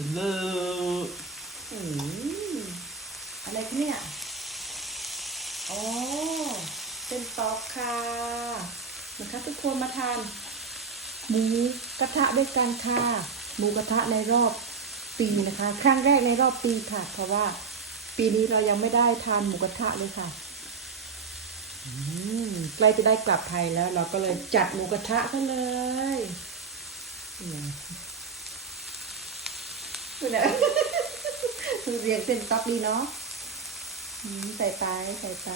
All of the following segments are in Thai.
Hello. อืมอะไรคะเนี่ยอ๋อเป็นตอกค่ะนะคะทุกคนมาทาน หมูกระทะด้วยกันค่ะ หมูกระทะในรอบปีนะคะ ครั้งแรกในรอบปีค่ะ เพราะว่า ปีนี้เรายังไม่ได้ทานหมูกระทะเลยค่ะใกล้จะได้กลับไทยแล้ว เราก็เลยจัดหมูกระทะกันเลย เนี่ยเนี่ยเรียงเส้นต๊อกดีเนาะใส่ไปใส่ไป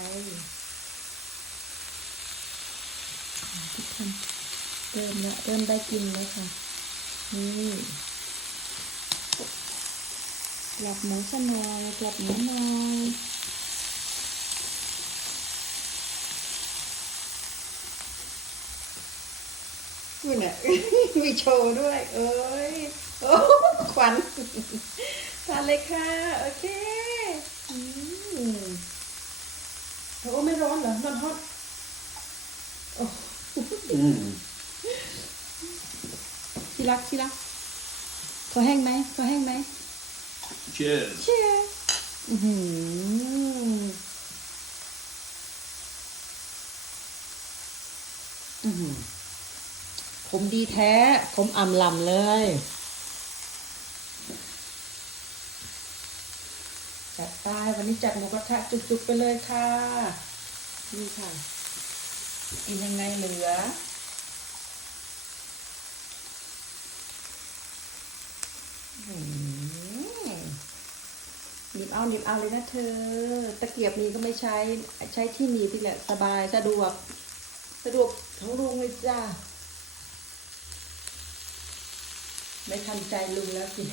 ทุกคนเริ่มละเริ่มได้กินแล้วค่ะ นี่กลับหมูสนอยกลับหมูนอย นี่เนี่ยมีโชว์ด้วย เอ้ย โอ้ขวัญทานเลยค่ะ โอเคอืมโอ้ไม่ร้อนเหรอร้อนฮอตโอ้ Mm. ที่รักที่รักขอแห้งไหมขอแห้งไหม Cheers. เชียร์อื้อหืออื้อหือ ผมดีแท้ ผมอ่ำลำเลย จัดไปวันนี้จัดหมูกระทะจุกๆไปเลยค่ะ นี่ค่ะกินยังไงเหลือหนีบเอาหนีบเอาเลยนะเธอ ตะเกียบนี้ก็ไม่ใช้ ใช้ที่หนีบนี่แหละสบายสะดวก สะดวกทั้งลุงเลยจ้า ไม่ทันใจลุงแล้วสิ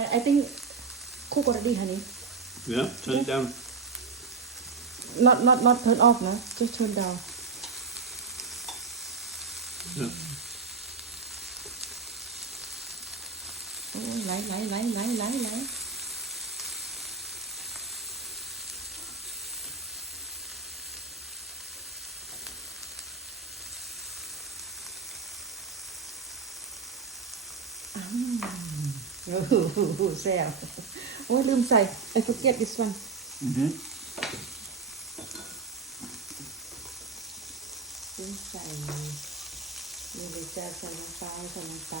I I think cook already honey Yeah, turn it down. not not not turn off นะ just turn down Yeah. โอ้ยไหลไหลไหลไหลไหลไหลอ้าวโอ้โห แซ่บโอ้ยลืมใส่ I forget this one Mm-hmm. ลืมใส่นี่เลยจ้าใส่ลงไปใส่ลงไป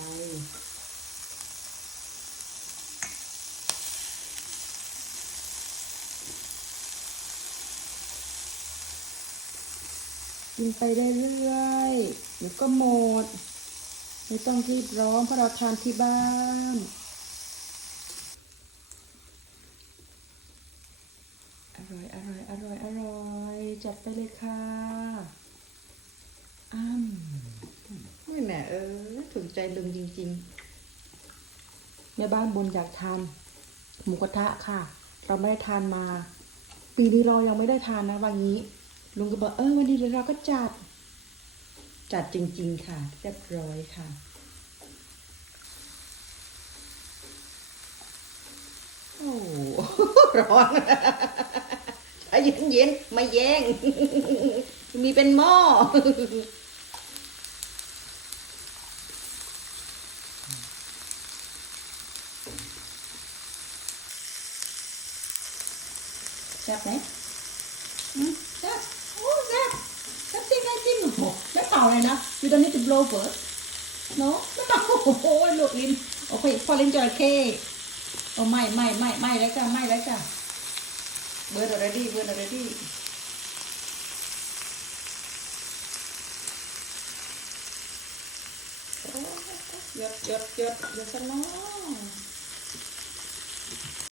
กินไปเรื่อยๆเดี๋ยวก็หมด ไม่ต้องรีบร้อนเพราะเราทานที่บ้าน ร่อยอร่อยอร่อยอร่อยจัดไปเลยค่ะอ้ำไม่แหม่เออถึงใจลุงจริง ๆ แม่บ้านบนอยากทานหมูกระทะค่ะ เราไม่ได้ทานมา ปีนี้เรายังไม่ได้ทานนะวันนี้ ลุงก็บอกเออวันนี้เดี๋ยวเราก็จัด จัดจริง ๆ ค่ะเรียบร้อยค่ะโอ้โหร้อน ใจเย็นๆไม่แย่ง มีเป็นหม้อแซ่บไหมอืมแซ่บโอ้แซ่บแซ่บจริงนะจริงโอ้โหไม่เป่าเลยนะ you don't need to blow first no ไม่เป่าโอ้โหหลุดลิ้นโอเคพอลิ้นจระเข้โอ้ไม่ไม่ไม่ไม่แล้วจ้ะไม่แล้วจ้ะ เบิร์ด already เบิร์ด already โอ้ยหย